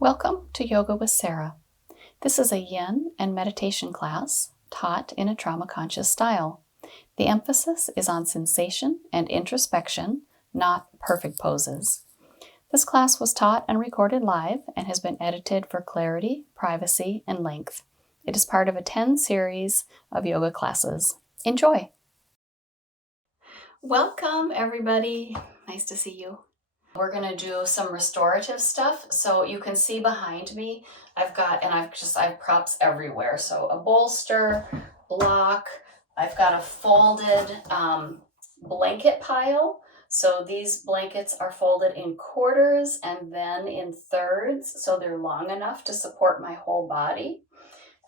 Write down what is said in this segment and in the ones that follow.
Welcome to Yoga with Sara. This is a Yin and meditation class taught in a trauma-conscious style. The emphasis is on sensation and introspection, not perfect poses. This class was taught and recorded live and has been edited for clarity, privacy, and length. It is part of a 10 series of yoga classes. Enjoy! Welcome, everybody. Nice to see you. We're going to do some restorative stuff. So you can see behind me, I have props everywhere. So a bolster, block, I've got a folded blanket pile. So these blankets are folded in quarters and then in thirds. So they're long enough to support my whole body.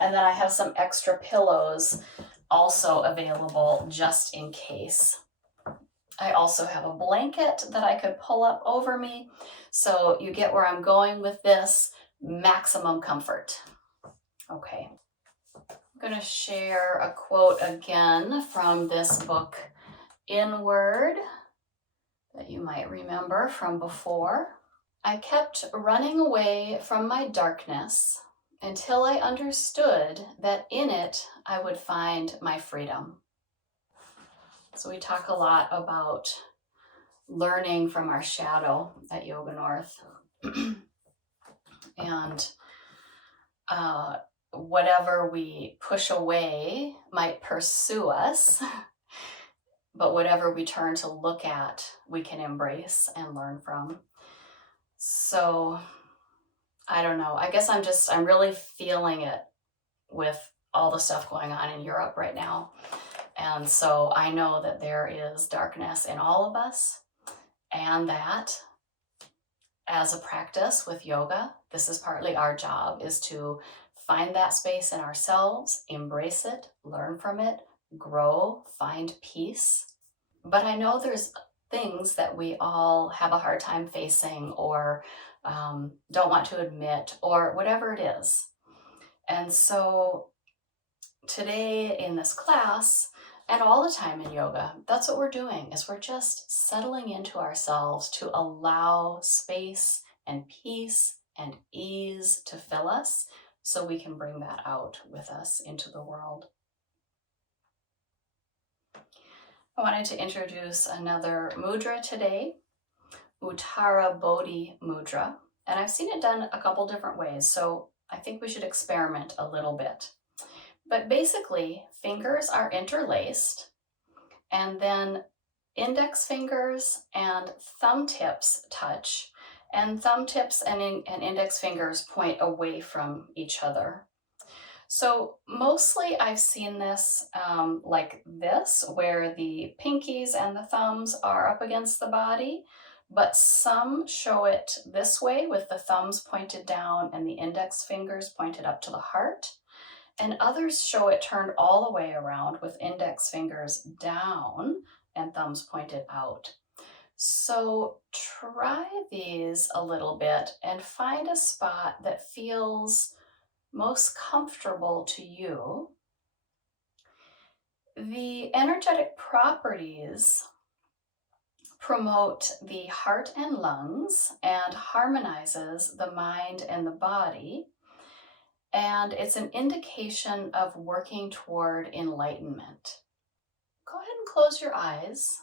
And then I have some extra pillows also available just in case. I also have a blanket that I could pull up over me. So you get where I'm going with this, maximum comfort. Okay. I'm going to share a quote again from this book, Inward, that you might remember from before. I kept running away from my darkness until I understood that in it I would find my freedom. So we talk a lot about learning from our shadow at Yoga North. And whatever we push away might pursue us, but whatever we turn to look at, we can embrace and learn from. So I don't know. I guess I'm really feeling it with all the stuff going on in Europe right now. And so I know that there is darkness in all of us, and that as a practice with yoga, this is partly our job, is to find that space in ourselves, embrace it, learn from it, grow, find peace. But I know there's things that we all have a hard time facing or don't want to admit or whatever it is. And so today in this class, and all the time in yoga, that's what we're doing, is we're just settling into ourselves to allow space and peace and ease to fill us so we can bring that out with us into the world. I wanted to introduce another mudra today, Uttarabodhi Mudra, and I've seen it done a couple different ways, so I think we should experiment a little bit. But basically, fingers are interlaced, and then index fingers and thumb tips touch, and thumb tips and index fingers point away from each other. So mostly I've seen this like this, where the pinkies and the thumbs are up against the body, but some show it this way with the thumbs pointed down and the index fingers pointed up to the heart. And others show it turned all the way around with index fingers down and thumbs pointed out. So try these a little bit and find a spot that feels most comfortable to you. The energetic properties promote the heart and lungs and harmonizes the mind and the body. And it's an indication of working toward enlightenment. Go ahead and close your eyes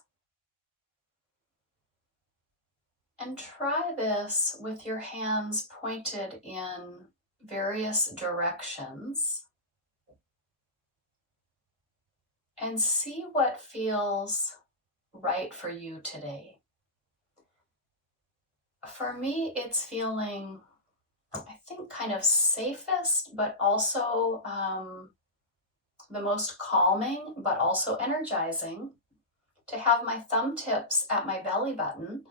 and try this with your hands pointed in various directions and see what feels right for you today. For me, it's feeling, I think, kind of safest, but also the most calming, but also energizing, to have my thumb tips at my belly button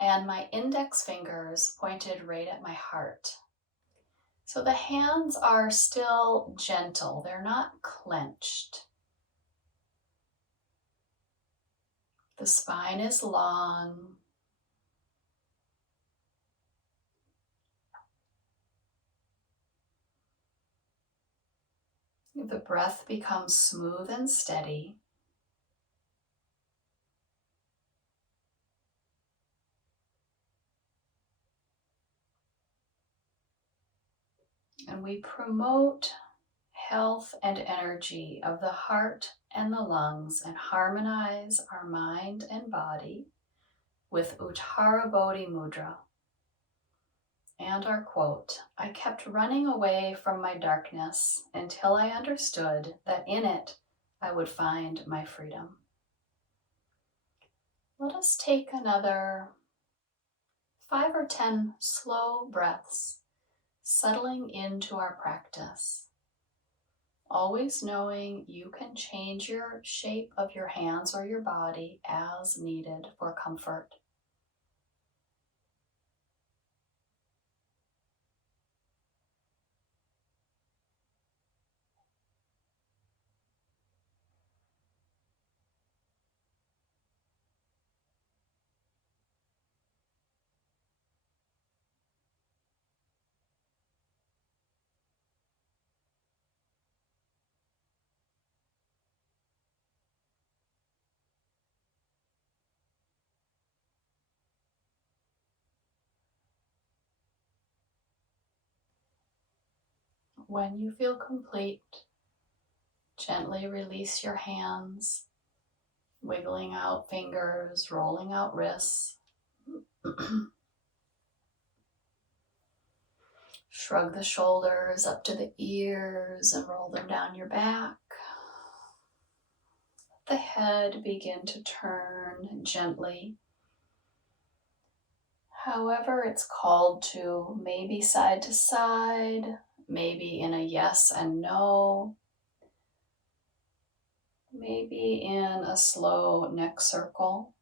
and my index fingers pointed right at my heart. So the hands are still gentle, they're not clenched. The spine is long. The breath becomes smooth and steady. And we promote health and energy of the heart and the lungs and harmonize our mind and body with Uttarabodhi Mudra. And our quote, I kept running away from my darkness until I understood that in it I would find my freedom. Let us take another 5 or 10 slow breaths, settling into our practice. Always knowing you can change your shape of your hands or your body as needed for comfort. When you feel complete, gently release your hands, wiggling out fingers, rolling out wrists. Shrug the shoulders up to the ears and roll them down your back. Let the head begin to turn gently, however it's called to, maybe side to side, maybe in a yes and no, maybe in a slow neck circle.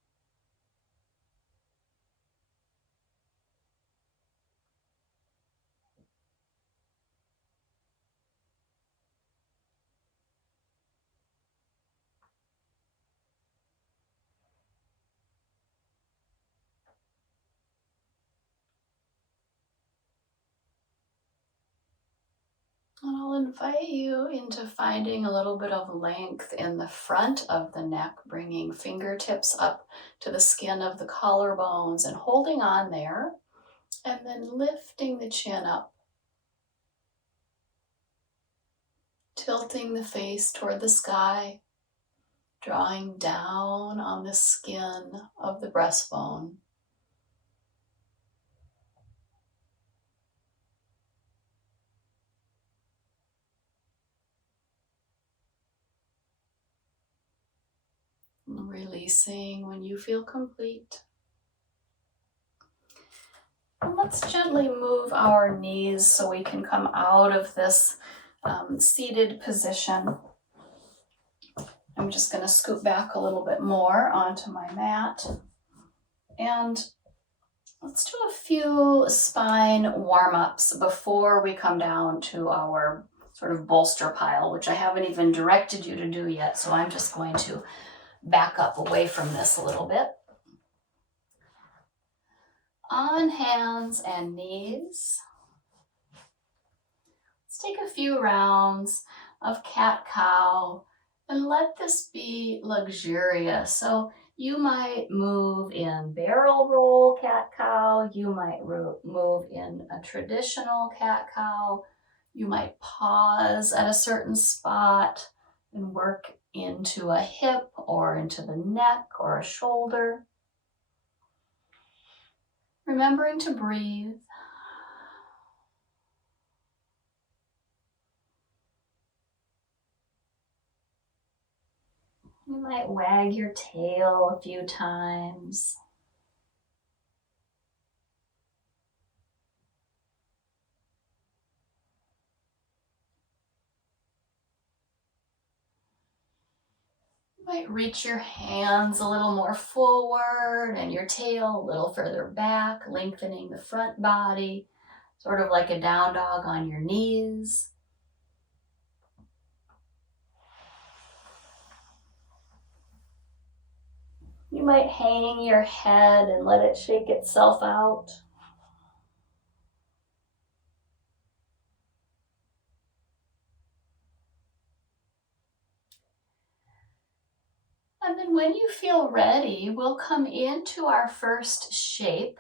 And I'll invite you into finding a little bit of length in the front of the neck, bringing fingertips up to the skin of the collarbones and holding on there, and then lifting the chin up, tilting the face toward the sky, drawing down on the skin of the breastbone. Releasing when you feel complete. And let's gently move our knees so we can come out of this seated position. I'm just going to scoot back a little bit more onto my mat. And let's do a few spine warm-ups before we come down to our sort of bolster pile, which I haven't even directed you to do yet. So I'm just going to back up away from this a little bit. On hands and knees. Let's take a few rounds of cat-cow and let this be luxurious. So you might move in barrel roll cat-cow. You might move in a traditional cat-cow. You might pause at a certain spot and work into a hip or into the neck or a shoulder. Remembering to breathe. You might wag your tail a few times. You might reach your hands a little more forward and your tail a little further back, lengthening the front body, sort of like a down dog on your knees. You might hang your head and let it shake itself out. And then when you feel ready, we'll come into our first shape,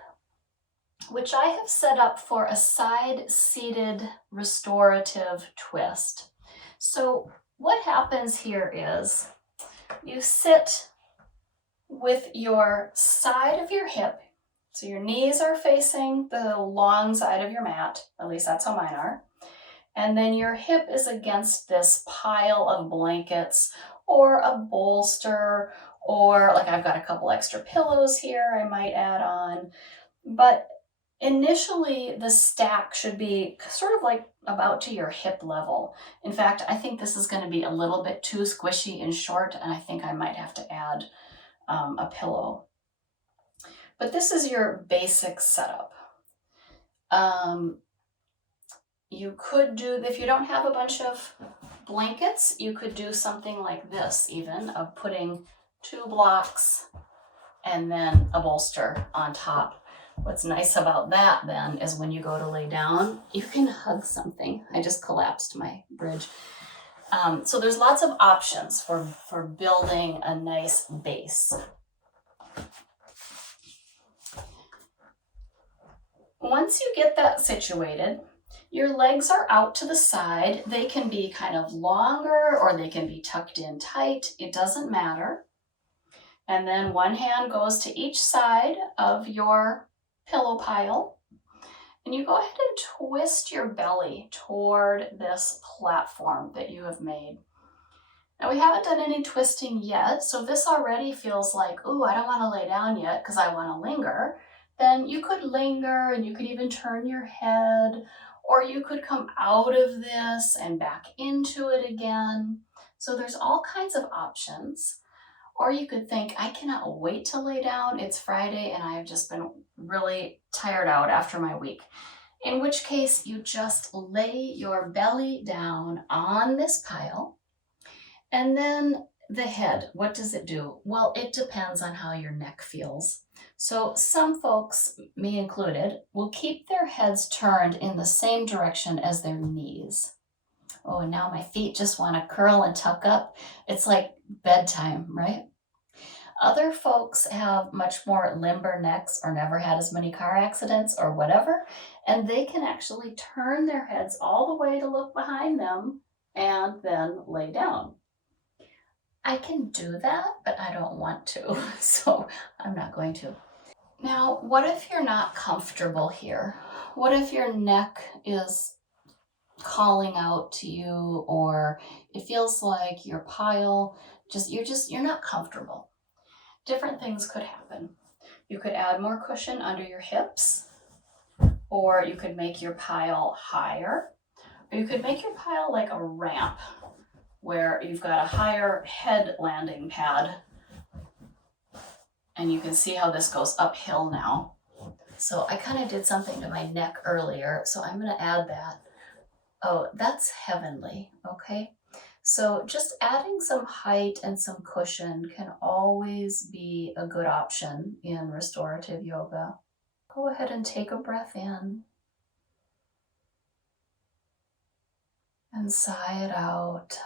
which I have set up for a side-seated restorative twist. So what happens here is you sit with your side of your hip, so your knees are facing the long side of your mat, at least that's how mine are, and then your hip is against this pile of blankets or a bolster, or like I've got a couple extra pillows here I might add on. But initially the stack should be sort of like about to your hip level. In fact, I think this is going to be a little bit too squishy and short, and I think I might have to add a pillow. But this is your basic setup. You could do, if you don't have a bunch of blankets, you could do something like this even, of putting 2 blocks and then a bolster on top. What's nice about that then is when you go to lay down, you can hug something. I just collapsed my bridge. So there's lots of options for building a nice base. Once you get that situated, your legs are out to the side. They can be kind of longer or they can be tucked in tight. It doesn't matter. And then one hand goes to each side of your pillow pile. And you go ahead and twist your belly toward this platform that you have made. Now we haven't done any twisting yet, so this already feels like, ooh, I don't want to lay down yet because I want to linger. Then you could linger and you could even turn your head, or you could come out of this and back into it again. So there's all kinds of options. Or you could think, I cannot wait to lay down. It's Friday and I've just been really tired out after my week. In which case you just lay your belly down on this pile. And then the head, what does it do? Well, it depends on how your neck feels. So some folks, me included, will keep their heads turned in the same direction as their knees. Oh, and now my feet just want to curl and tuck up. It's like bedtime, right? Other folks have much more limber necks or never had as many car accidents or whatever, and they can actually turn their heads all the way to look behind them and then lay down. I can do that, but I don't want to, so I'm not going to. Now, what if you're not comfortable here? What if your neck is calling out to you, or it feels like your pile, you're not comfortable? Different things could happen. You could add more cushion under your hips, or you could make your pile higher, or you could make your pile like a ramp where you've got a higher head landing pad. And you can see how this goes uphill now. So I kind of did something to my neck earlier, so I'm going to add that. Oh, that's heavenly, okay? So just adding some height and some cushion can always be a good option in restorative yoga. Go ahead and take a breath in and sigh it out.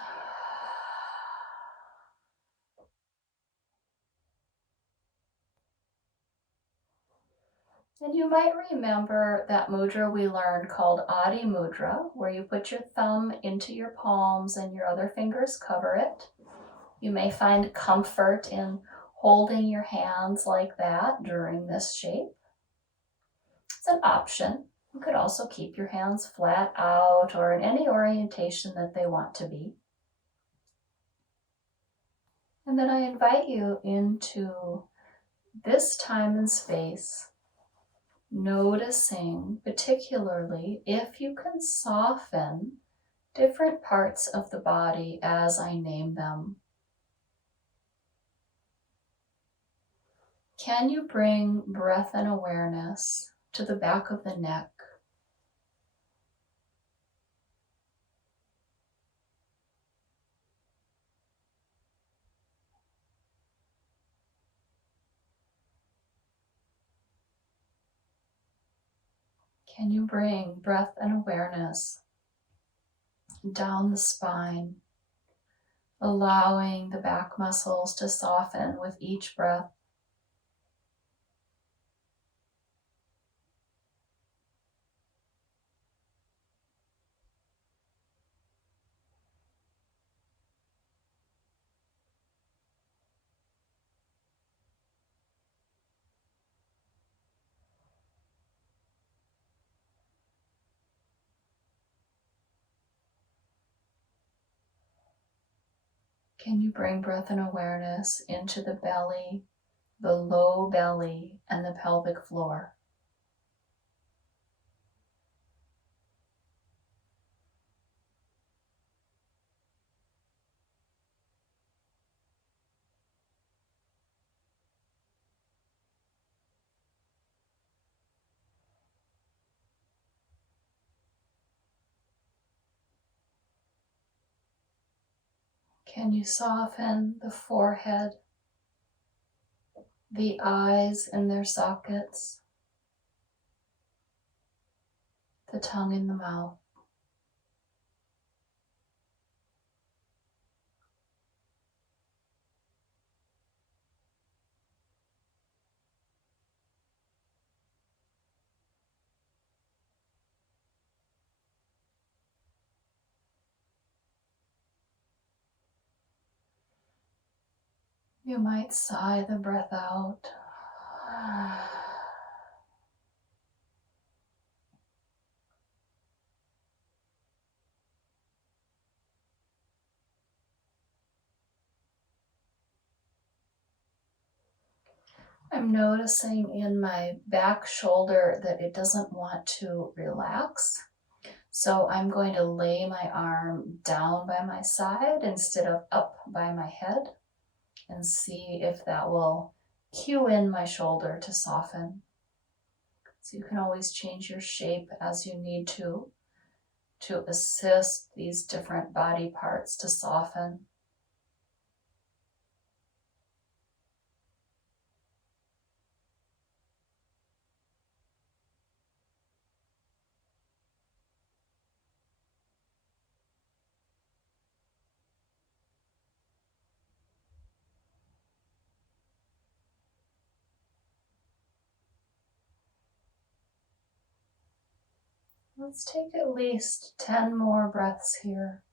And you might remember that mudra we learned called Adi Mudra, where you put your thumb into your palms and your other fingers cover it. You may find comfort in holding your hands like that during this shape. It's an option. You could also keep your hands flat out or in any orientation that they want to be. And then I invite you into this time and space, noticing particularly if you can soften different parts of the body as I name them. Can you bring breath and awareness to the back of the neck? Can you bring breath and awareness down the spine, allowing the back muscles to soften with each breath? Can you bring breath and awareness into the belly, the low belly, and the pelvic floor? Can you soften the forehead, the eyes in their sockets, the tongue in the mouth? You might sigh the breath out. I'm noticing in my back shoulder that it doesn't want to relax. So I'm going to lay my arm down by my side instead of up by my head and see if that will cue in my shoulder to soften. So you can always change your shape as you need to assist these different body parts to soften. Let's take at least 10 more breaths here.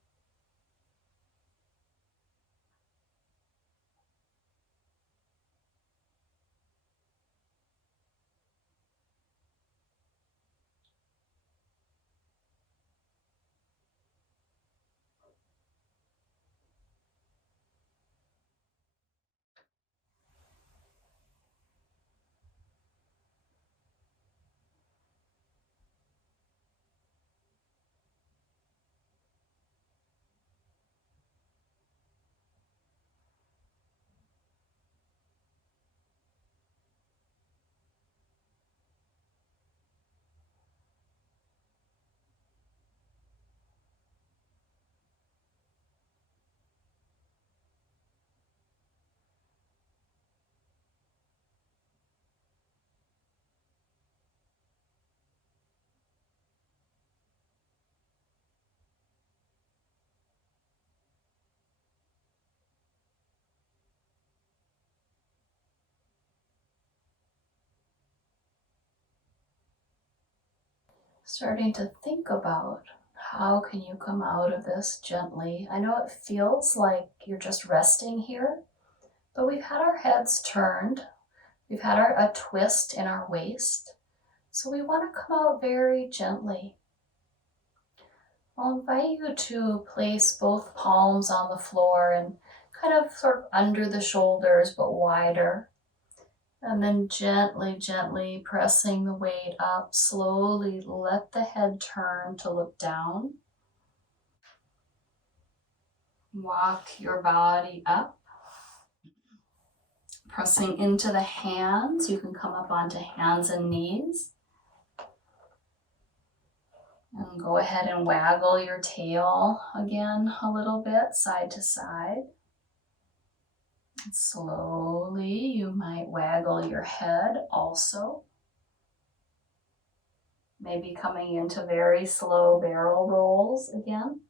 Starting to think about how can you come out of this gently. I know it feels like you're just resting here, but we've had our heads turned. We've had a twist in our waist. So we want to come out very gently. I'll invite you to place both palms on the floor and kind of sort of under the shoulders, but wider. And then gently, gently pressing the weight up, slowly let the head turn to look down. Walk your body up, pressing into the hands. You can come up onto hands and knees. And go ahead and waggle your tail again a little bit, side to side. And slowly, you might waggle your head also. Maybe coming into very slow barrel rolls again.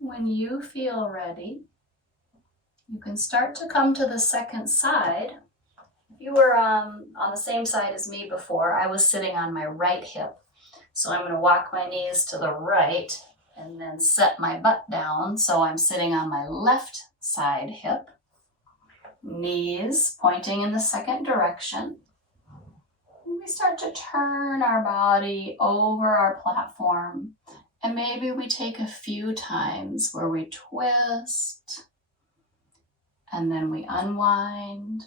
When you feel ready, you can start to come to the second side. If you were on the same side as me before, I was sitting on my right hip. So I'm going to walk my knees to the right And then set my butt down so I'm sitting on my left side hip. Knees pointing in the second direction. And we start to turn our body over our platform. And maybe we take a few times where we twist and then we unwind.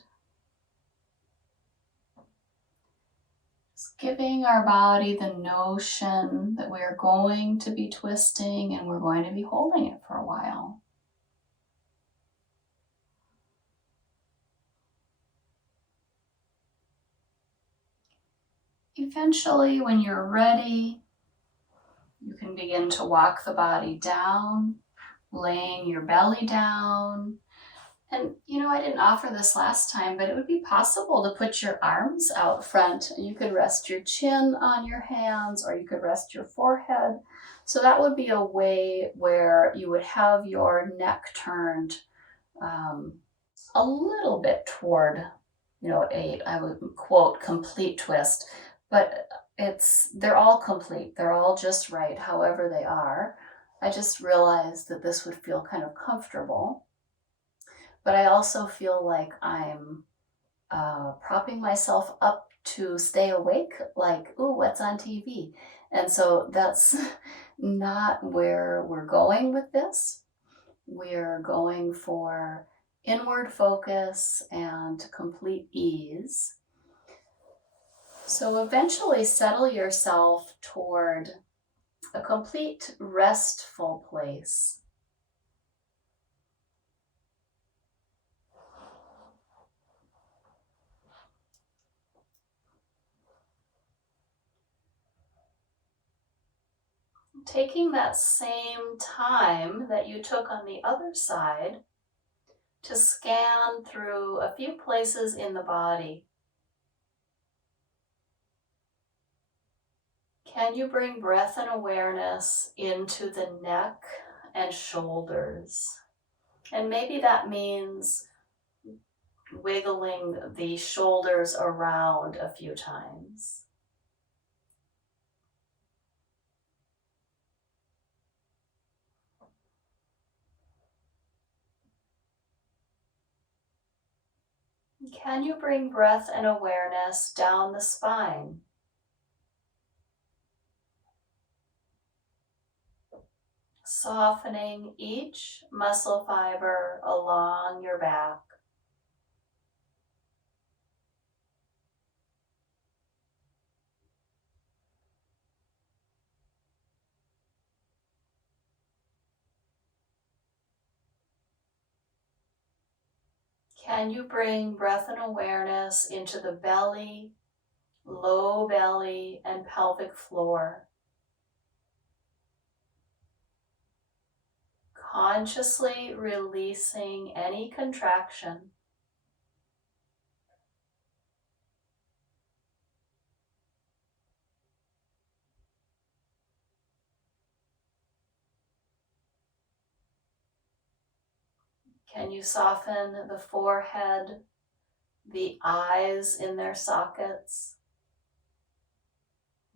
Just giving our body the notion that we're going to be twisting and we're going to be holding it for a while. Eventually, when you're ready, you can begin to walk the body down, laying your belly down. And I didn't offer this last time, but it would be possible to put your arms out front. You could rest your chin on your hands, or you could rest your forehead. So that would be a way where you would have your neck turned a little bit toward, I would quote, complete twist. But they're all complete. They're all just right, however they are. I just realized that this would feel kind of comfortable. But I also feel like I'm propping myself up to stay awake, like, ooh, what's on TV? And so that's not where we're going with this. We're going for inward focus and complete ease. So eventually settle yourself toward a complete restful place. Taking that same time that you took on the other side to scan through a few places in the body. Can you bring breath and awareness into the neck and shoulders? And maybe that means wiggling the shoulders around a few times. Can you bring breath and awareness down the spine? Softening each muscle fiber along your back. Can you bring breath and awareness into the belly, low belly, and pelvic floor? Consciously releasing any contraction. Can you soften the forehead, the eyes in their sockets,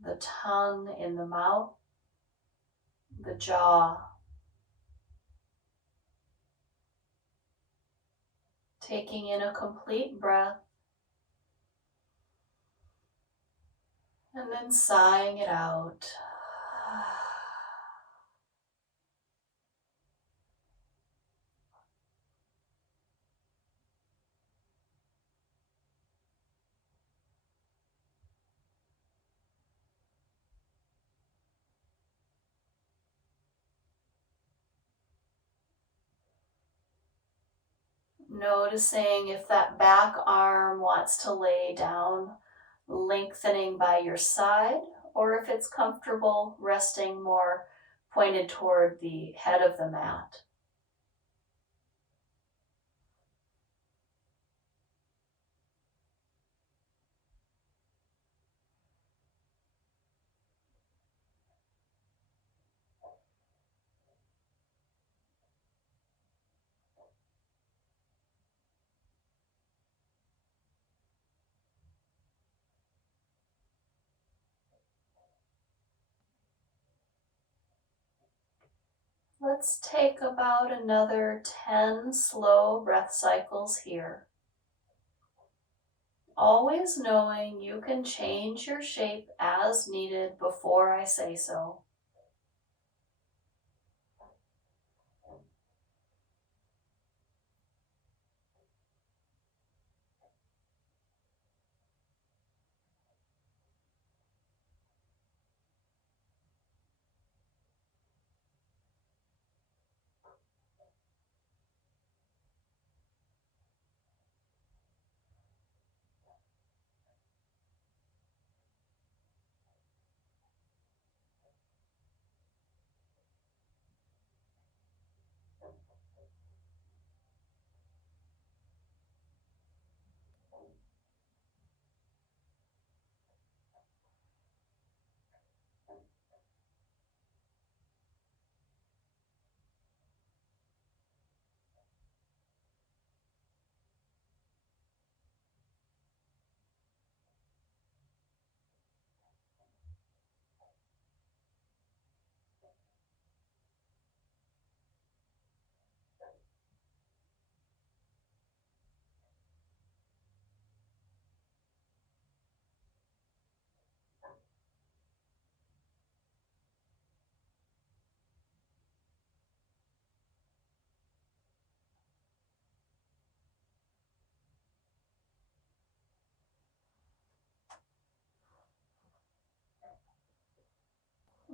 the tongue in the mouth, the jaw? Taking in a complete breath and then sighing it out. Noticing if that back arm wants to lay down, lengthening by your side, or if it's comfortable resting more pointed toward the head of the mat. Let's take about another 10 slow breath cycles here. Always knowing you can change your shape as needed before I say so.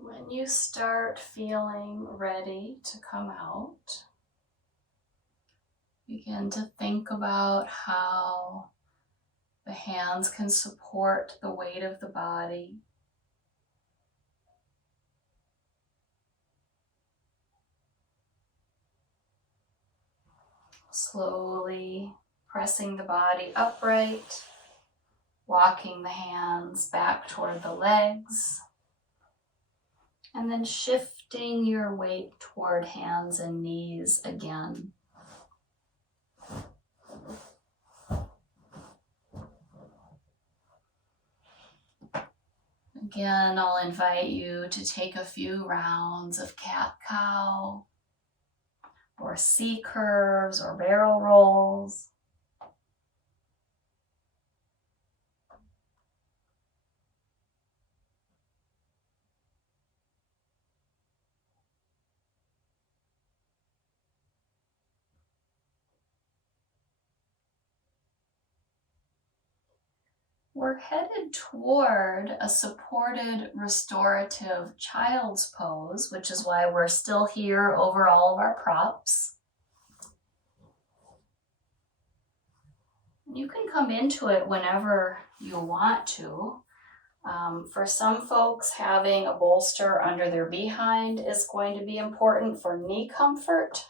When you start feeling ready to come out, begin to think about how the hands can support the weight of the body. Slowly pressing the body upright, walking the hands back toward the legs, and then shifting your weight toward hands and knees again. Again, I'll invite you to take a few rounds of cat-cow, or C curves, or barrel rolls. We're headed toward a supported restorative child's pose, which is why we're still here over all of our props. You can come into it whenever you want to. For some folks, having a bolster under their behind is going to be important for knee comfort.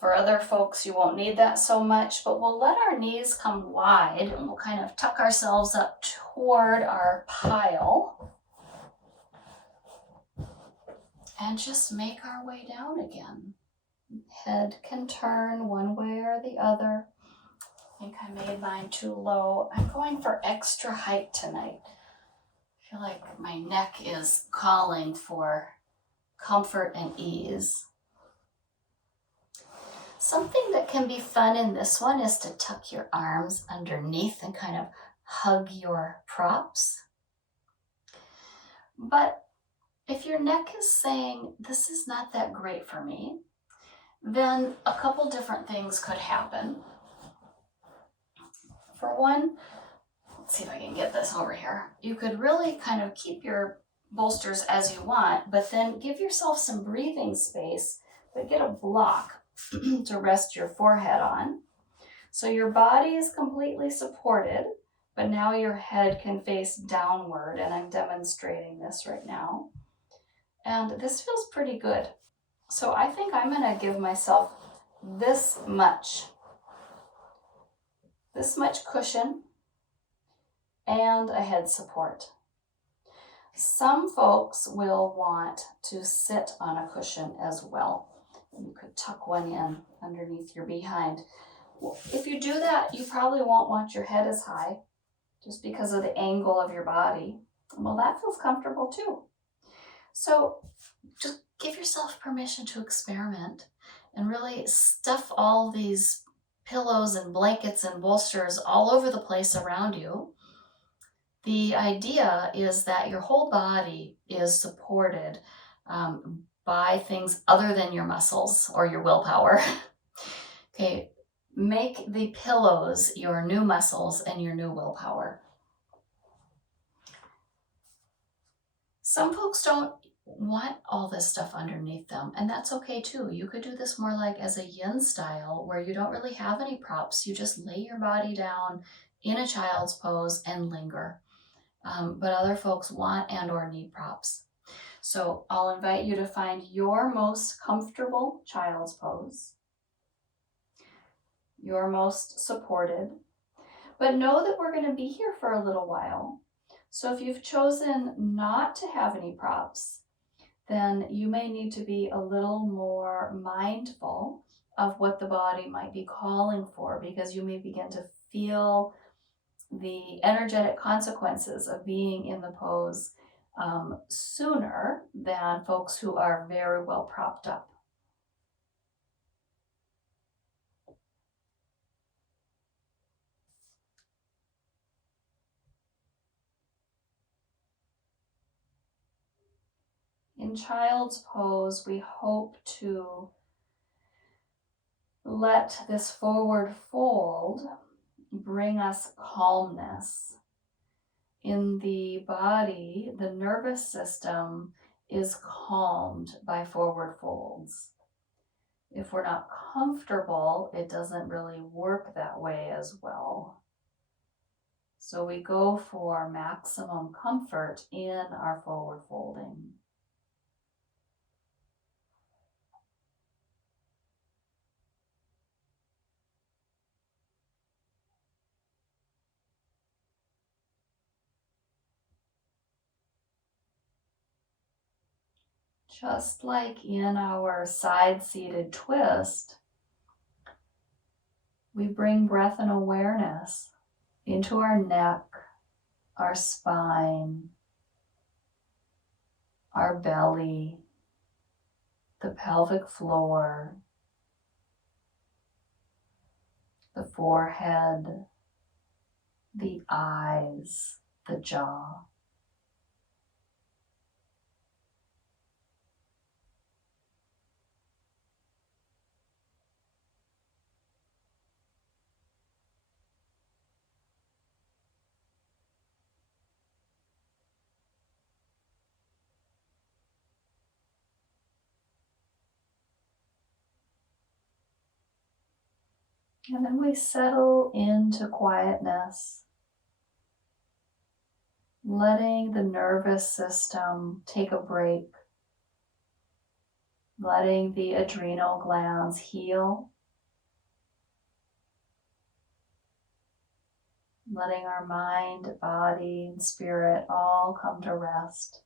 For other folks, you won't need that so much, but we'll let our knees come wide and we'll kind of tuck ourselves up toward our pile and just make our way down again. Head can turn one way or the other. I think I made mine too low. I'm going for extra height tonight. I feel like my neck is calling for comfort and ease. Something that can be fun in this one is to tuck your arms underneath and kind of hug your props. But if your neck is saying, this is not that great for me, then a couple different things could happen. For one, let's see if I can get this over here. You could really kind of keep your bolsters as you want, but then give yourself some breathing space, but get a block to rest your forehead on. So your body is completely supported, but now your head can face downward, and I'm demonstrating this right now. And this feels pretty good. So I think I'm going to give myself this much cushion and a head support. Some folks will want to sit on a cushion as well. You could tuck one in underneath your behind. If you do that, you probably won't want your head as high just because of the angle of your body. Well, that feels comfortable too. So just give yourself permission to experiment and really stuff all these pillows and blankets and bolsters all over the place around you. The idea is that your whole body is supported by things other than your muscles or your willpower. Okay, make the pillows your new muscles and your new willpower. Some folks don't want all this stuff underneath them, and that's okay too. You could do this more like as a yin style where you don't really have any props. You just lay your body down in a child's pose and linger. But other folks want and or need props. So I'll invite you to find your most comfortable child's pose, your most supported, but know that we're going to be here for a little while. So if you've chosen not to have any props, then you may need to be a little more mindful of what the body might be calling for, because you may begin to feel the energetic consequences of being in the pose sooner than folks who are very well propped up. In child's pose, we hope to let this forward fold bring us calmness. In the body, the nervous system is calmed by forward folds. If we're not comfortable, it doesn't really work that way as well. So we go for maximum comfort in our forward folding. Just like in our side-seated twist, we bring breath and awareness into our neck, our spine, our belly, the pelvic floor, the forehead, the eyes, the jaw. And then we settle into quietness, letting the nervous system take a break, letting the adrenal glands heal, letting our mind, body, and spirit all come to rest.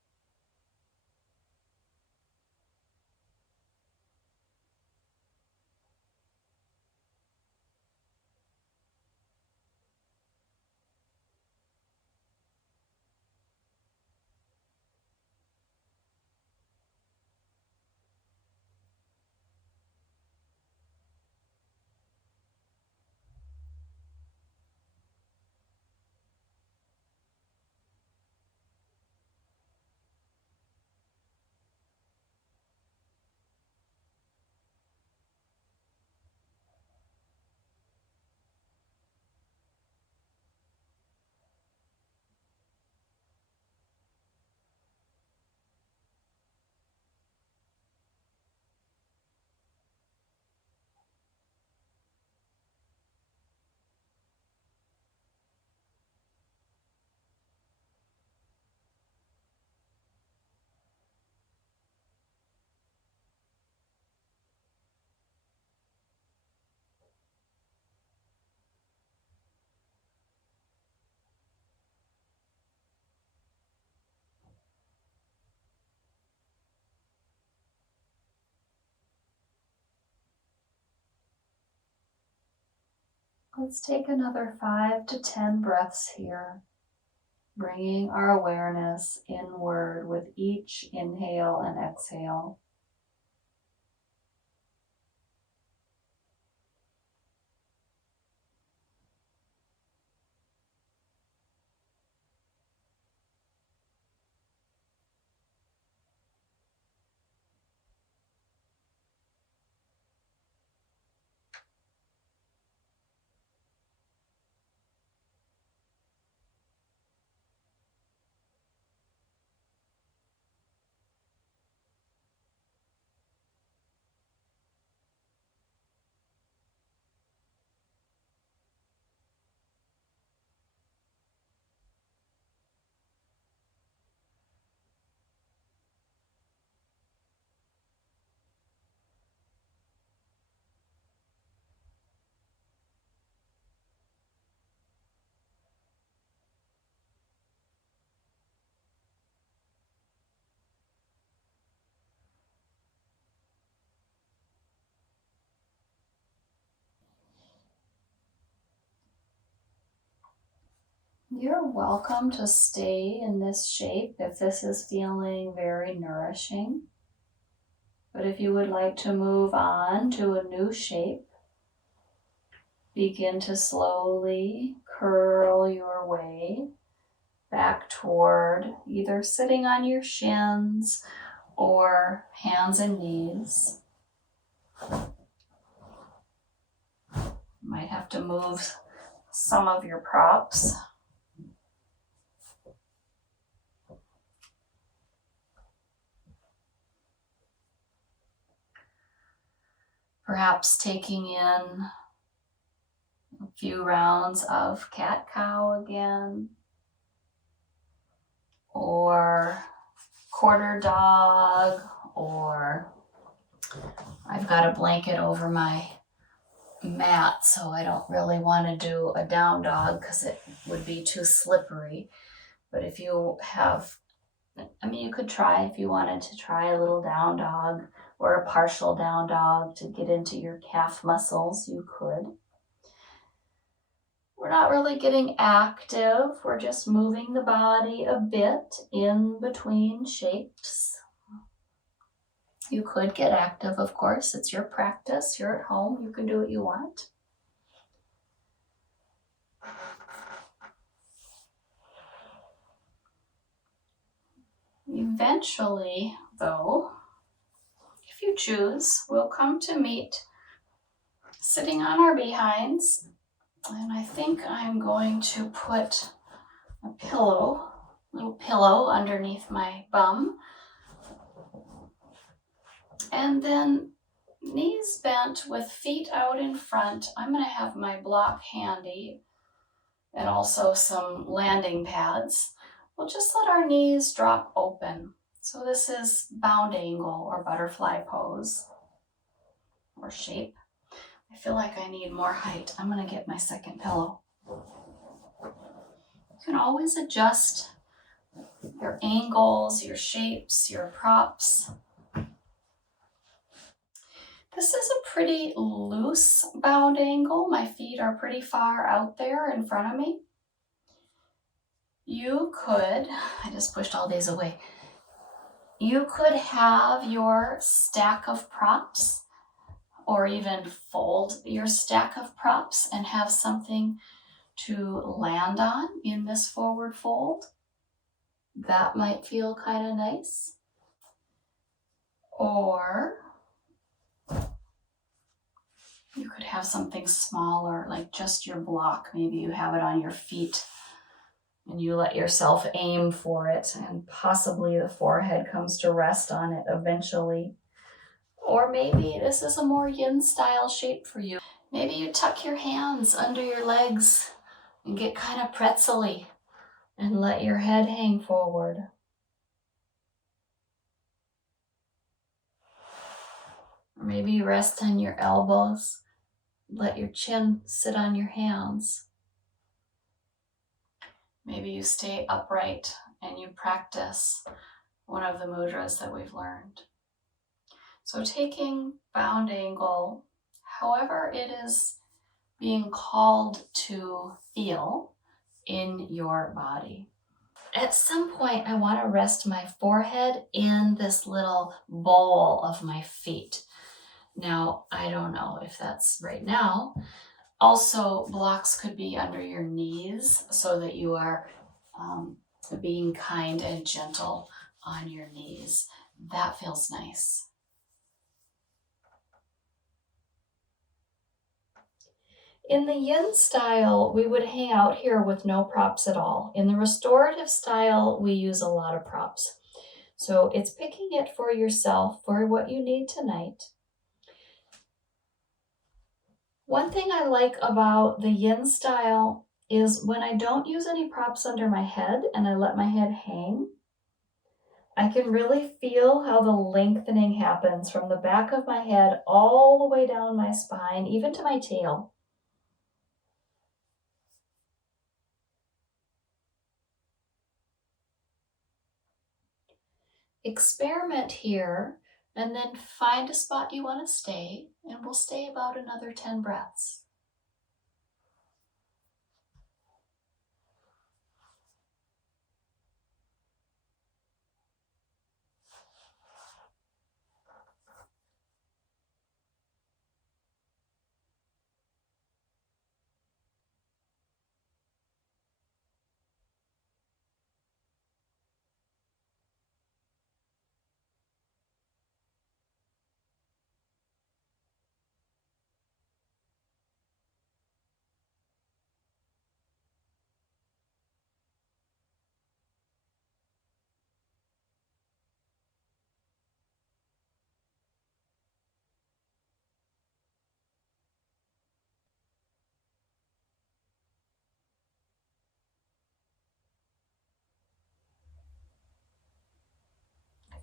Let's take another 5 to 10 breaths here, bringing our awareness inward with each inhale and exhale. You're welcome to stay in this shape if this is feeling very nourishing. But if you would like to move on to a new shape, begin to slowly curl your way back toward either sitting on your shins or hands and knees. You might have to move some of your props. Perhaps taking in a few rounds of cat-cow again, or quarter dog, or I've got a blanket over my mat, so I don't really want to do a down dog because it would be too slippery. But if you have, you could try, if you wanted to try a little down dog or a partial down dog to get into your calf muscles, you could. We're not really getting active. We're just moving the body a bit in between shapes. You could get active, of course. It's your practice. You're at home. You can do what you want. Eventually, though, if you choose, we'll come to meet sitting on our behinds. And I think I'm going to put a little pillow underneath my bum. And then knees bent with feet out in front. I'm going to have my block handy and also some landing pads. We'll just let our knees drop open. So this is bound angle or butterfly pose or shape. I feel like I need more height. I'm going to get my second pillow. You can always adjust your angles, your shapes, your props. This is a pretty loose bound angle. My feet are pretty far out there in front of me. You could, I just pushed all these away. You could have your stack of props or even fold your stack of props and have something to land on in this forward fold. That might feel kind of nice. Or you could have something smaller, like just your block. Maybe you have it on your feet and you let yourself aim for it, and possibly the forehead comes to rest on it eventually. Or maybe this is a more yin style shape for you. Maybe you tuck your hands under your legs and get kind of pretzel-y and let your head hang forward. Or maybe you rest on your elbows, let your chin sit on your hands. Maybe you stay upright and you practice one of the mudras that we've learned. So taking bound angle, however it is being called to feel in your body. At some point, I want to rest my forehead in this little bowl of my feet. Now, I don't know if that's right now. Also, blocks could be under your knees so that you are being kind and gentle on your knees. That feels nice. In the Yin style, we would hang out here with no props at all. In the restorative style, we use a lot of props. So it's picking it for yourself for what you need tonight. One thing I like about the Yin style is when I don't use any props under my head and I let my head hang, I can really feel how the lengthening happens from the back of my head all the way down my spine, even to my tail. Experiment here and then find a spot you want to stay, and we'll stay about another 10 breaths.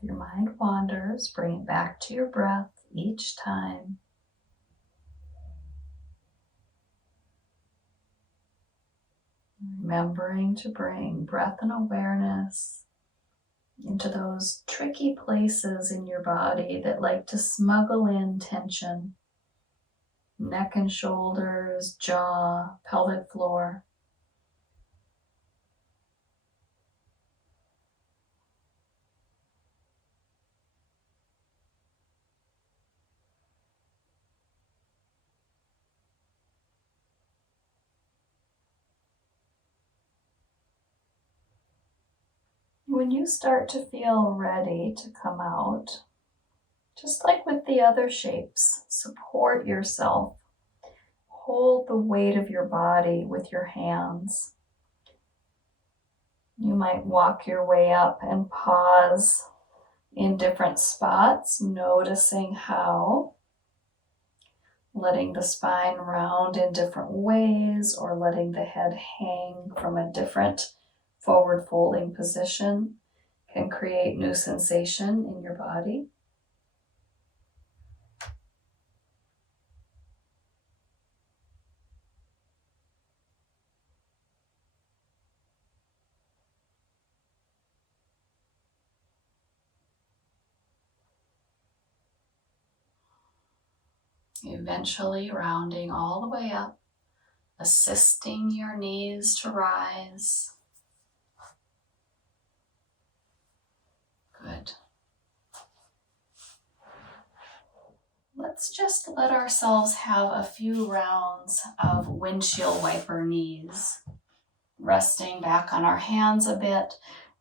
your mind wanders, bring it back to your breath each time. Remembering to bring breath and awareness into those tricky places in your body that like to smuggle in tension. Neck and shoulders, jaw, pelvic floor. When you start to feel ready to come out, just like with the other shapes, support yourself. Hold the weight of your body with your hands. You might walk your way up and pause in different spots, noticing how, letting the spine round in different ways or letting the head hang from a different forward folding position can create new sensation in your body. Eventually rounding all the way up, assisting your knees to rise. Good. Let's just let ourselves have a few rounds of windshield wiper knees, resting back on our hands a bit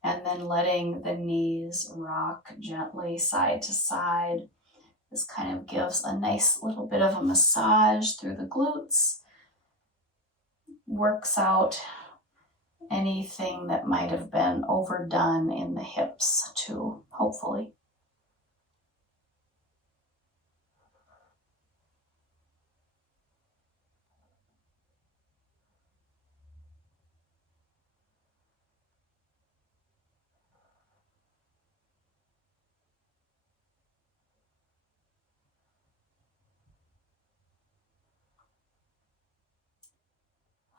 and then letting the knees rock gently side to side. This kind of gives a nice little bit of a massage through the glutes, works out anything that might have been overdone in the hips too, hopefully.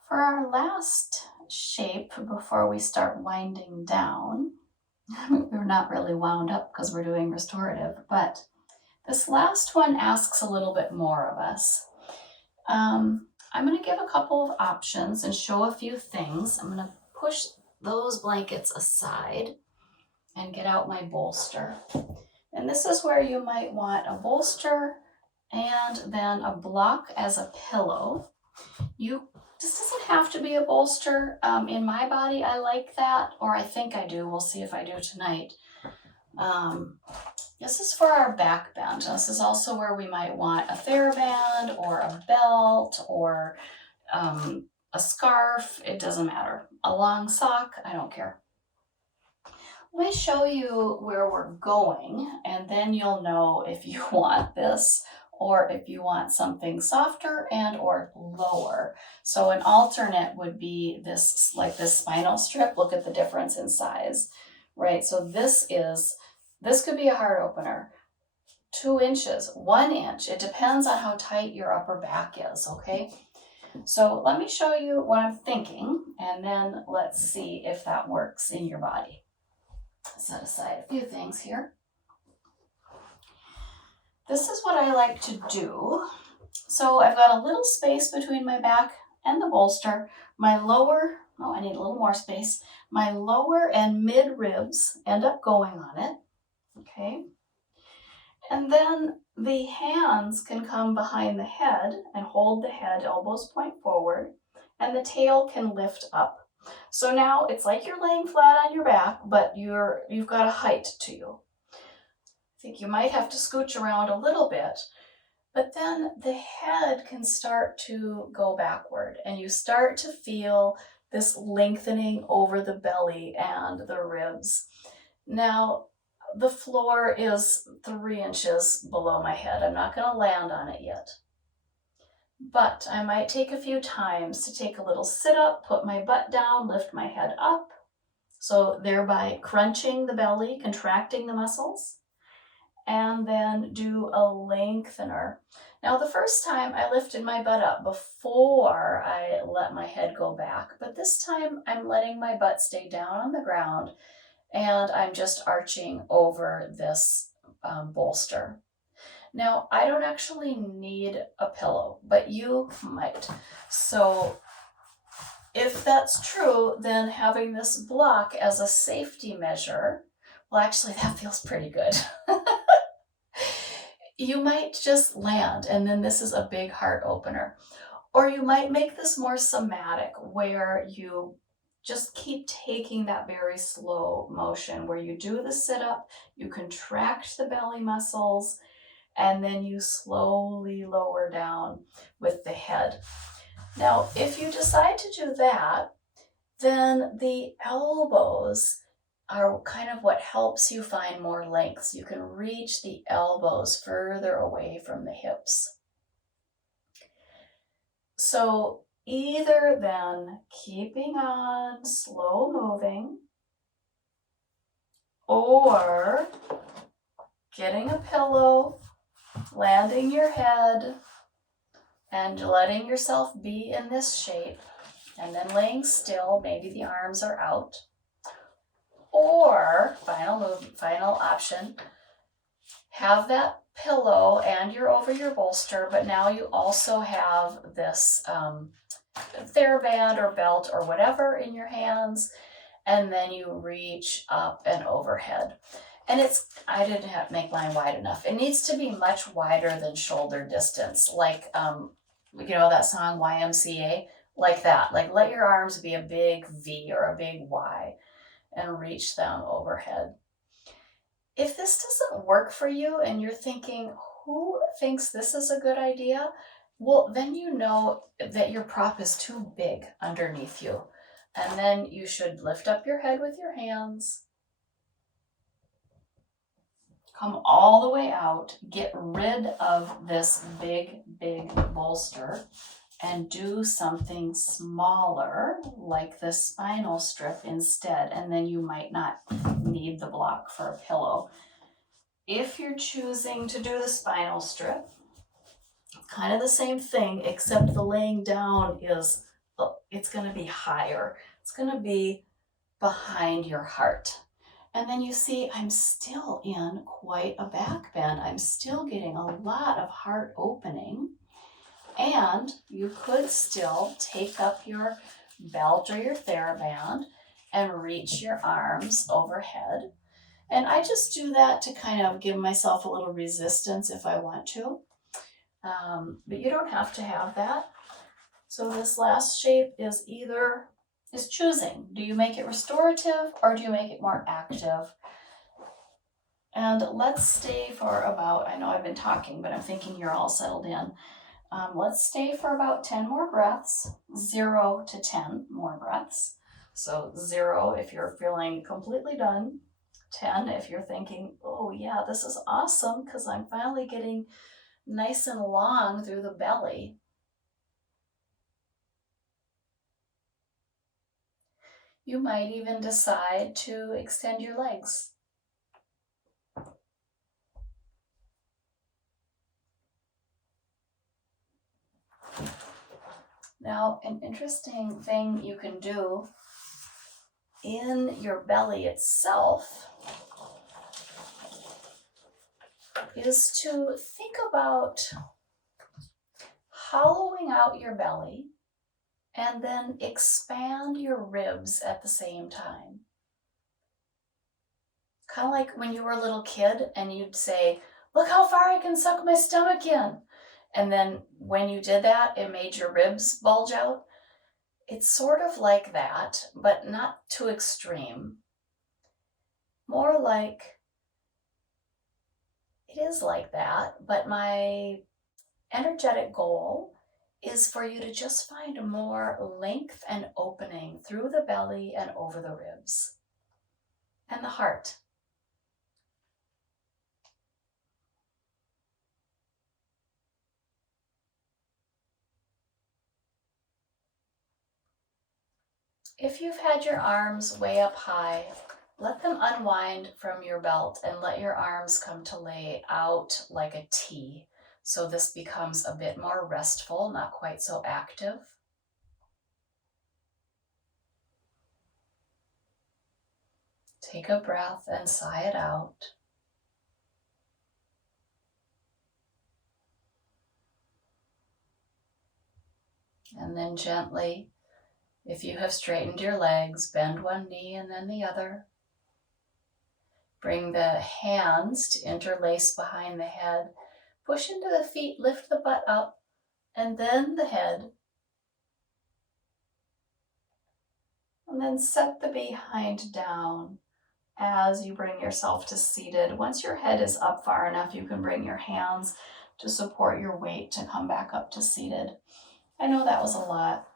For our last shape, before we start winding down, we're not really wound up because we're doing restorative, but this last one asks a little bit more of us. I'm going to give a couple of options and show a few things. I'm going to push those blankets aside and get out my bolster. And this is where you might want a bolster and then a block as a pillow. This doesn't have to be a bolster. In my body, I like that, or I think I do. We'll see if I do tonight. This is for our back bend. This is also where we might want a TheraBand or a belt or a scarf. It doesn't matter. A long sock, I don't care. Let me show you where we're going, and then you'll know if you want this or if you want something softer and or lower. So an alternate would be this, like this spinal strip. Look at the difference in size, right? So this could be a heart opener. 2 inches, 1 inch. It depends on how tight your upper back is, okay? So let me show you what I'm thinking, and then let's see if that works in your body. Set aside a few things here. This is what I like to do. So I've got a little space between my back and the bolster. I need a little more space. My lower and mid ribs end up going on it, okay? And then the hands can come behind the head and hold the head, elbows point forward, and the tail can lift up. So now it's like you're laying flat on your back, but you've got a height to you. I think you might have to scooch around a little bit, but then the head can start to go backward and you start to feel this lengthening over the belly and the ribs. Now, the floor is 3 inches below my head. I'm not going to land on it yet. But I might take a few times to take a little sit up, put my butt down, lift my head up, So thereby crunching the belly, contracting the muscles, and then do a lengthener. Now, the first time I lifted my butt up before I let my head go back, but this time I'm letting my butt stay down on the ground and I'm just arching over this bolster. Now, I don't actually need a pillow, but you might. So if that's true, then having this block as a safety measure, well, actually, that feels pretty good. You might just land, and then this is a big heart opener. Or you might make this more somatic, where you just keep taking that very slow motion, where you do the sit-up, you contract the belly muscles, and then you slowly lower down with the head. Now, if you decide to do that, then the elbows are kind of what helps you find more length. So you can reach the elbows further away from the hips. So either then keeping on slow moving, or getting a pillow, landing your head, and letting yourself be in this shape, and then laying still, maybe the arms are out. Or final option, have that pillow and you're over your bolster, but now you also have this TheraBand or belt or whatever in your hands, and then you reach up and overhead. And I didn't have to make mine wide enough. It needs to be much wider than shoulder distance, like that song YMCA, like that. Like let your arms be a big V or a big Y and reach them overhead. If this doesn't work for you and you're thinking, who thinks this is a good idea? Well, then you know that your prop is too big underneath you. And then you should lift up your head with your hands. Come all the way out. Get rid of this big bolster and do something smaller like the spinal strip instead. And then you might not need the block for a pillow. If you're choosing to do the spinal strip, kind of the same thing, except the laying down it's going to be higher. It's going to be behind your heart. And then you see I'm still in quite a back bend. I'm still getting a lot of heart opening. And you could still take up your belt or your TheraBand and reach your arms overhead. And I just do that to kind of give myself a little resistance if I want to. But you don't have to have that. So this last shape is choosing. Do you make it restorative or do you make it more active? And let's stay for about, I know I've been talking, but I'm thinking you're all settled in. Let's stay for about 10 more breaths, 0 to 10 more breaths. So 0 if you're feeling completely done, 10 if you're thinking, oh yeah, this is awesome because I'm finally getting nice and long through the belly. You might even decide to extend your legs. Now, an interesting thing you can do in your belly itself is to think about hollowing out your belly and then expand your ribs at the same time. Kind of like when you were a little kid and you'd say, look how far I can suck my stomach in. And then when you did that, it made your ribs bulge out. It's sort of like that, but not too extreme. More like, it is like that, but my energetic goal is for you to just find more length and opening through the belly and over the ribs and the heart. If you've had your arms way up high, let them unwind from your belt and let your arms come to lay out like a T. So this becomes a bit more restful, not quite so active. Take a breath and sigh it out. And then gently, if you have straightened your legs, bend one knee and then the other. Bring the hands to interlace behind the head. Push into the feet, lift the butt up, and then the head. And then set the behind down as you bring yourself to seated. Once your head is up far enough, you can bring your hands to support your weight to come back up to seated. I know that was a lot,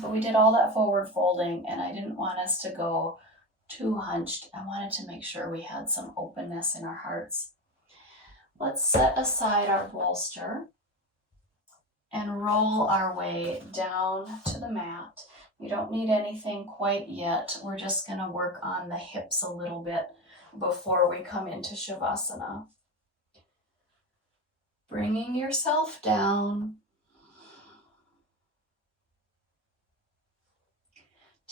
but we did all that forward folding and I didn't want us to go too hunched. I wanted to make sure we had some openness in our hearts. Let's set aside our bolster and roll our way down to the mat. You don't need anything quite yet. We're just going to work on the hips a little bit before we come into Shavasana. Bringing yourself down.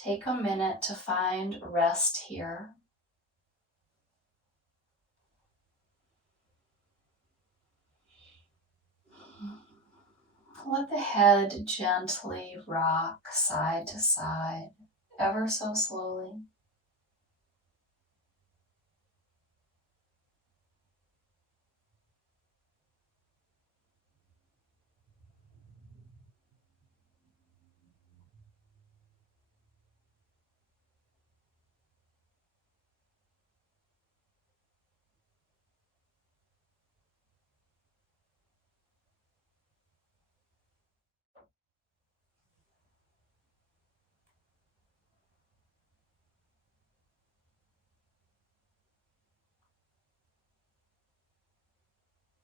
Take a minute to find rest here. Let the head gently rock side to side, ever so slowly.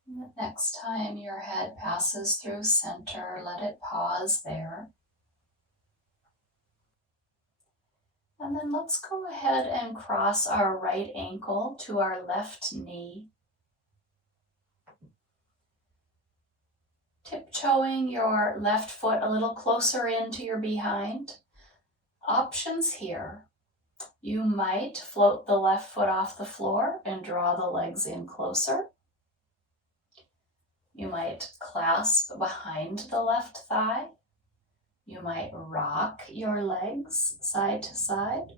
The next time your head passes through center, let it pause there. And then let's go ahead and cross our right ankle to our left knee. Tiptoeing your left foot a little closer into your behind. Options here. You might float the left foot off the floor and draw the legs in closer. You might clasp behind the left thigh. You might rock your legs side to side.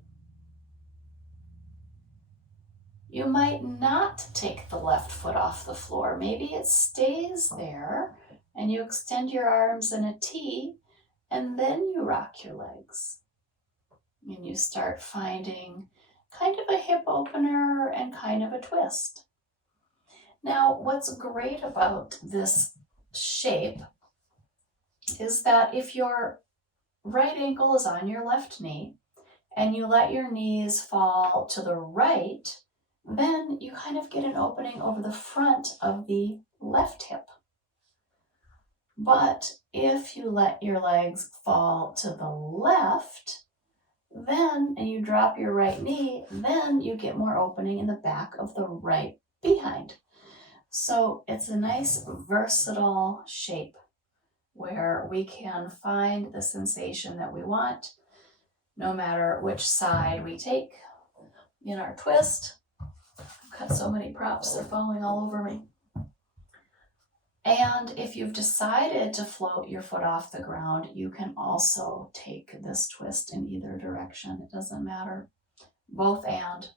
You might not take the left foot off the floor. Maybe it stays there and you extend your arms in a T and then you rock your legs. And you start finding kind of a hip opener and kind of a twist. Now, what's great about this shape is that if your right ankle is on your left knee and you let your knees fall to the right, then you kind of get an opening over the front of the left hip. But if you let your legs fall to the left, then, and you drop your right knee, then you get more opening in the back of the right behind. So it's a nice versatile shape where we can find the sensation that we want no matter which side we take in our twist. I've got so many props, they're falling all over me. And if you've decided to float your foot off the ground, you can also take this twist in either direction. It doesn't matter. Both and.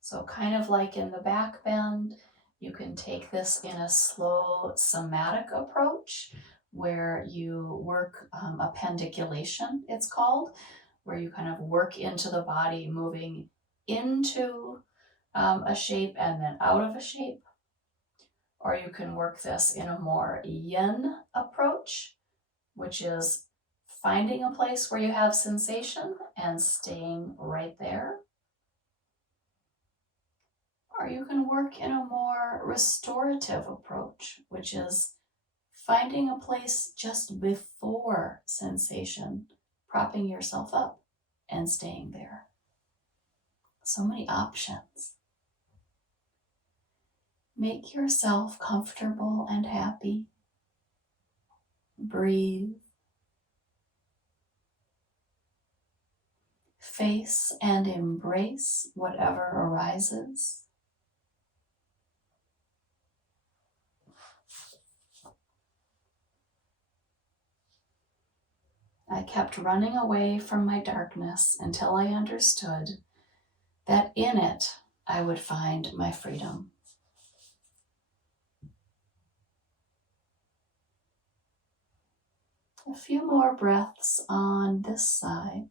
So kind of like in the back bend, you can take this in a slow somatic approach where you work appendiculation, it's called, where you kind of work into the body, moving into a shape and then out of a shape. Or you can work this in a more yin approach, which is finding a place where you have sensation and staying right there. Or you can work in a more restorative approach, which is finding a place just before sensation, propping yourself up and staying there. So many options. Make yourself comfortable and happy. Breathe. Face and embrace whatever arises. I kept running away from my darkness until I understood that in it I would find my freedom. A few more breaths on this side.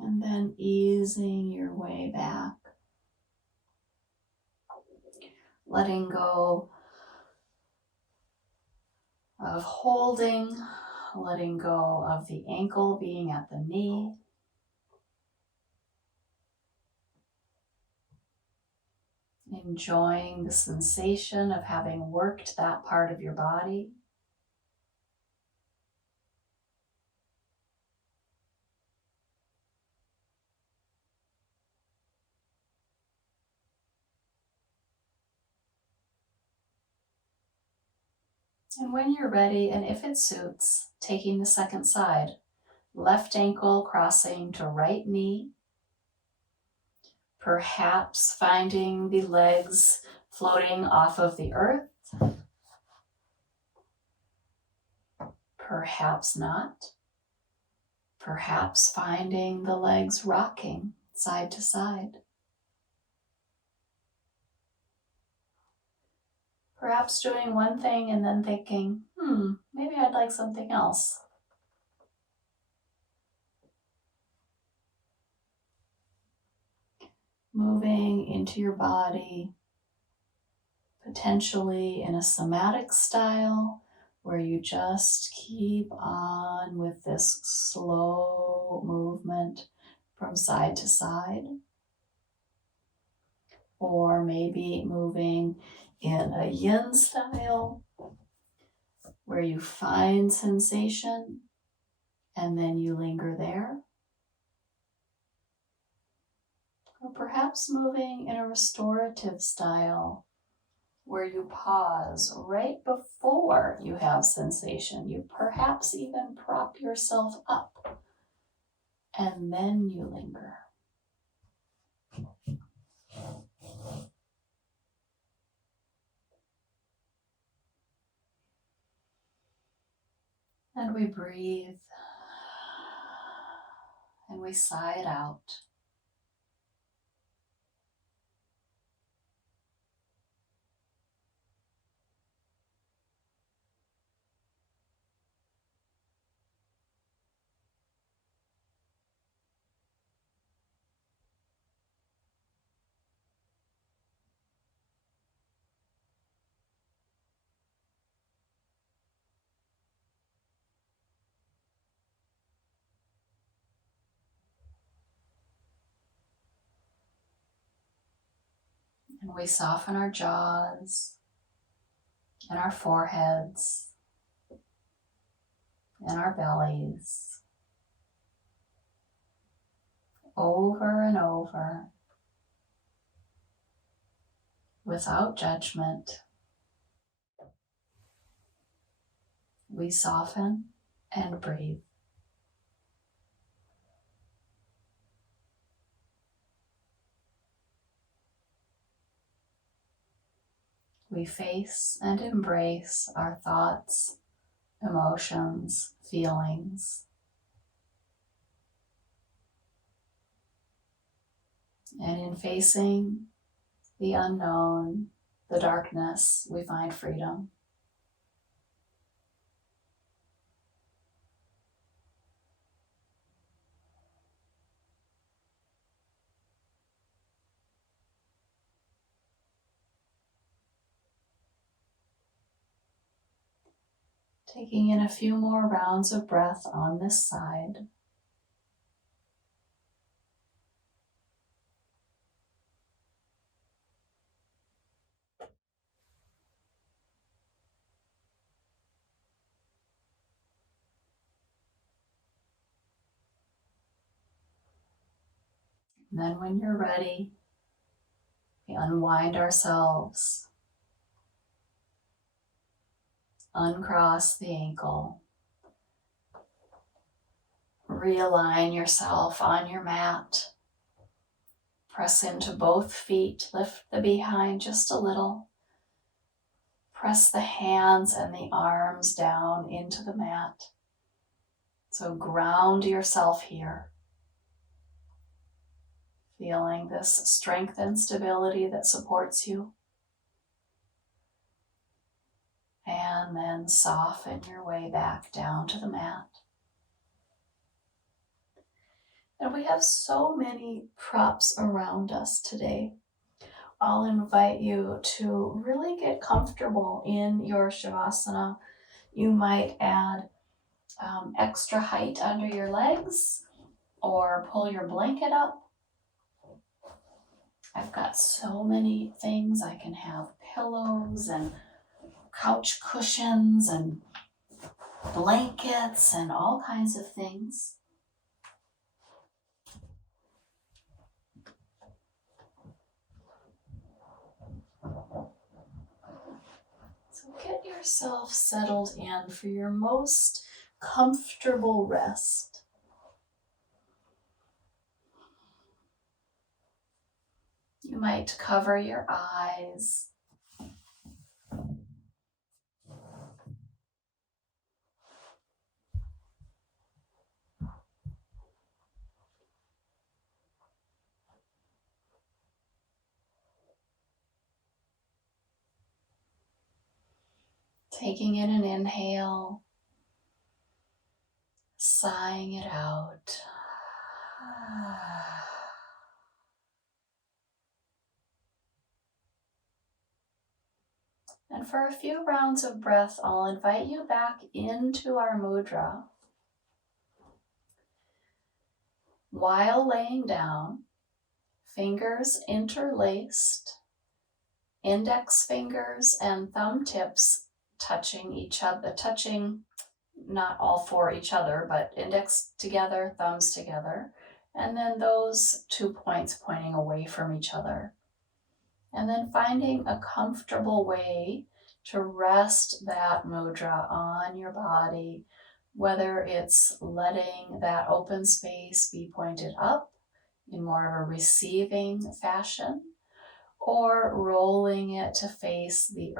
And then easing your way back. Letting go of holding, letting go of the ankle being at the knee. Enjoying the sensation of having worked that part of your body. And when you're ready, and if it suits, taking the second side, left ankle crossing to right knee, perhaps finding the legs floating off of the earth, perhaps not, perhaps finding the legs rocking side to side. Perhaps doing one thing and then thinking, maybe I'd like something else. Moving into your body, potentially in a somatic style, where you just keep on with this slow movement from side to side. Or maybe moving in a yin style, where you find sensation and then you linger there. Or perhaps moving in a restorative style, where you pause right before you have sensation. You perhaps even prop yourself up and then you linger. And we breathe and we sigh it out. And we soften our jaws and our foreheads and our bellies over and over without judgment. We soften and breathe. We face and embrace our thoughts, emotions, feelings. And in facing the unknown, the darkness, we find freedom. Taking in a few more rounds of breath on this side. And then when you're ready, we unwind ourselves, uncross the ankle, realign yourself on your mat, press into both feet, lift the behind just a little, press the hands and the arms down into the mat. So ground yourself here, feeling this strength and stability that supports you. And then soften your way back down to the mat. And we have so many props around us today. I'll invite you to really get comfortable in your Shavasana. You might add extra height under your legs or pull your blanket up. I've got so many things. I can have pillows and couch cushions and blankets and all kinds of things. So get yourself settled in for your most comfortable rest. You might cover your eyes. Taking in an inhale, sighing it out. And for a few rounds of breath, I'll invite you back into our mudra. While laying down, fingers interlaced, index fingers and thumb tips touching each other, touching not all for each other, but index together, thumbs together, and then those 2 points pointing away from each other. And then finding a comfortable way to rest that mudra on your body, whether it's letting that open space be pointed up in more of a receiving fashion, or rolling it to face the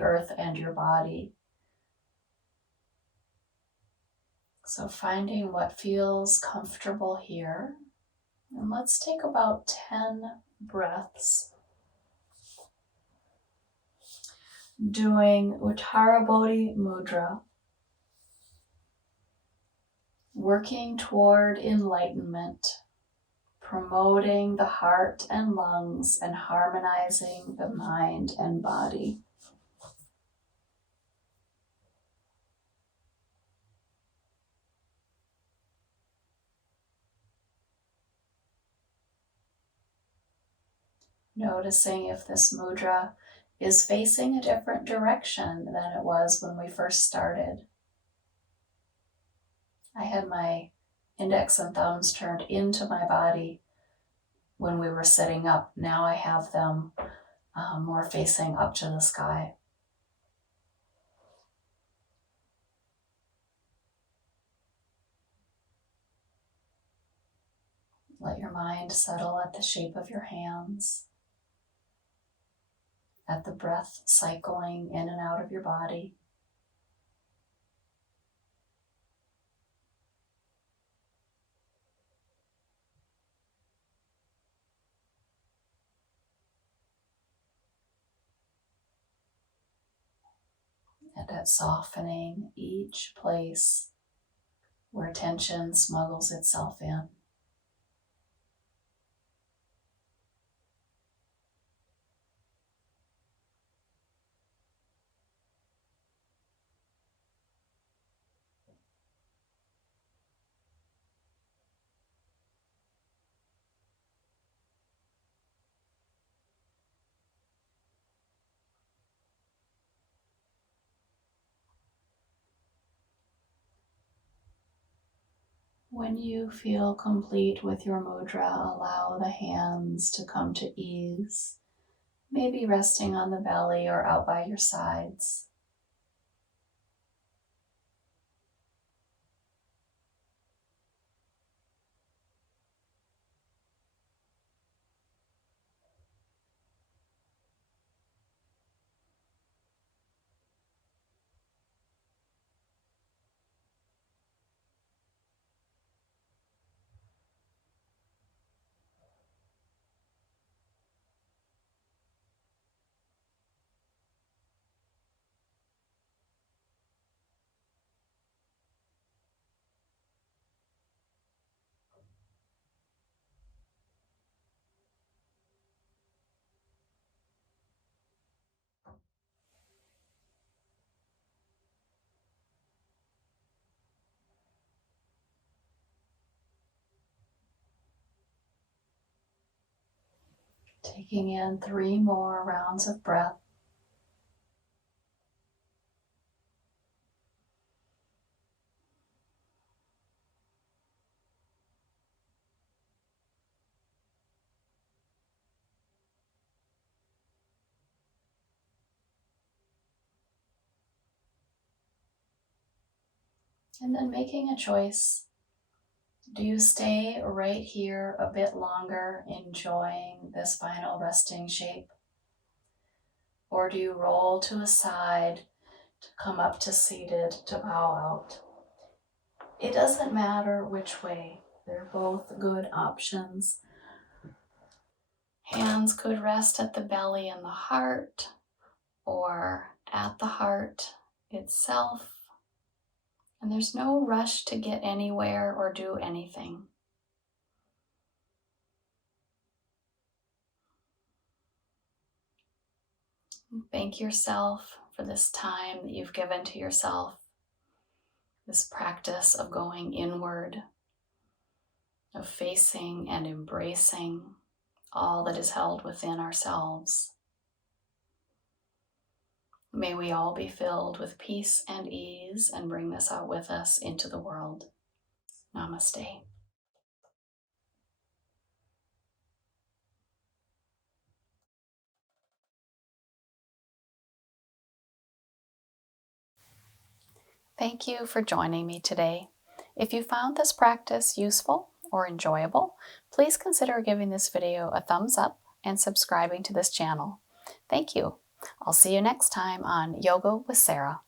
earth and your body. So finding what feels comfortable here. And let's take about 10 breaths. Doing Uttarabodhi Mudra. Working toward enlightenment. Promoting the heart and lungs and harmonizing the mind and body. Noticing if this mudra is facing a different direction than it was when we first started. I had my index and thumbs turned into my body when we were sitting up. Now I have them more facing up to the sky. Let your mind settle at the shape of your hands, at the breath cycling in and out of your body. And at softening each place where tension smuggles itself in. When you feel complete with your mudra, allow the hands to come to ease, maybe resting on the belly or out by your sides. Taking in 3 more rounds of breath. And then making a choice. Do you stay right here a bit longer, enjoying this final resting shape? Or do you roll to a side to come up to seated, to bow out? It doesn't matter which way. They're both good options. Hands could rest at the belly and the heart, or at the heart itself. And there's no rush to get anywhere or do anything. Thank yourself for this time that you've given to yourself, this practice of going inward, of facing and embracing all that is held within ourselves. May we all be filled with peace and ease and bring this out with us into the world. Namaste. Thank you for joining me today. If you found this practice useful or enjoyable, please consider giving this video a thumbs up and subscribing to this channel. Thank you. I'll see you next time on Yoga with Sara.